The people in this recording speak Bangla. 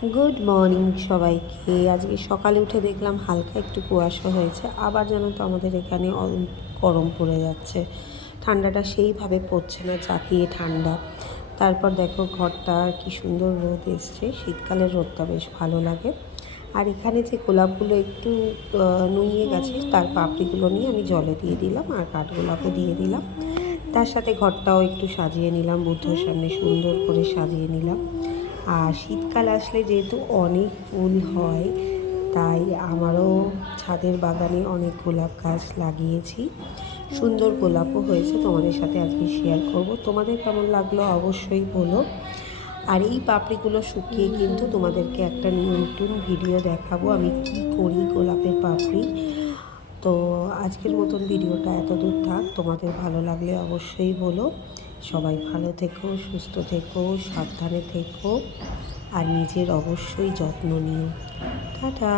গুড মর্নিং সবাইকে। আজকে সকালে উঠে দেখলাম হালকা একটু কুয়াশা হয়েছে, আবার যেন তো আমাদের এখানে গরম পড়ে যাচ্ছে। ঠান্ডাটা সেইভাবে পড়ছে না, জাঁকিয়ে ঠান্ডা। তারপর দেখো ঘরটা কি সুন্দর রোদ এসছে, শীতকালের রোদটা বেশ ভালো লাগে। আর এখানে যে গোলাপগুলো একটু নুয়ে গেছে, তার পাপড়িগুলো নিয়ে আমি জলে দিয়ে দিলাম আর কাঠগোলাপও দিয়ে দিলাম। তার সাথে ঘরটাও একটু সাজিয়ে নিলাম, বুদ্ধর সামনে সুন্দর করে সাজিয়ে নিলাম। আর শীতকাল আসলে যেহেতু অনেক ফুল হয়, তাই আমারও ছাদের বাগানে অনেক গোলাপ গাছ লাগিয়েছি। সুন্দর গোলাপও হয়েছে, তোমাদের সাথে আজকে শেয়ার করব। তোমাদের কেমন লাগলো অবশ্যই বলো। আর এই পাপড়িগুলো শুকিয়ে কিন্তু তোমাদেরকে একটা নতুন ভিডিও দেখাবো আমি কি করি গোলাপের পাপড়ি। তো আজকের মতন ভিডিওটা এত দূর থাক, তোমাদের ভালো লাগলে অবশ্যই বলো। সবাই ভালো থেকো, সুস্থ থেকো, সাবধানে থেকো, আর নিজের অবশ্যই যত্ন নিও। টাটা।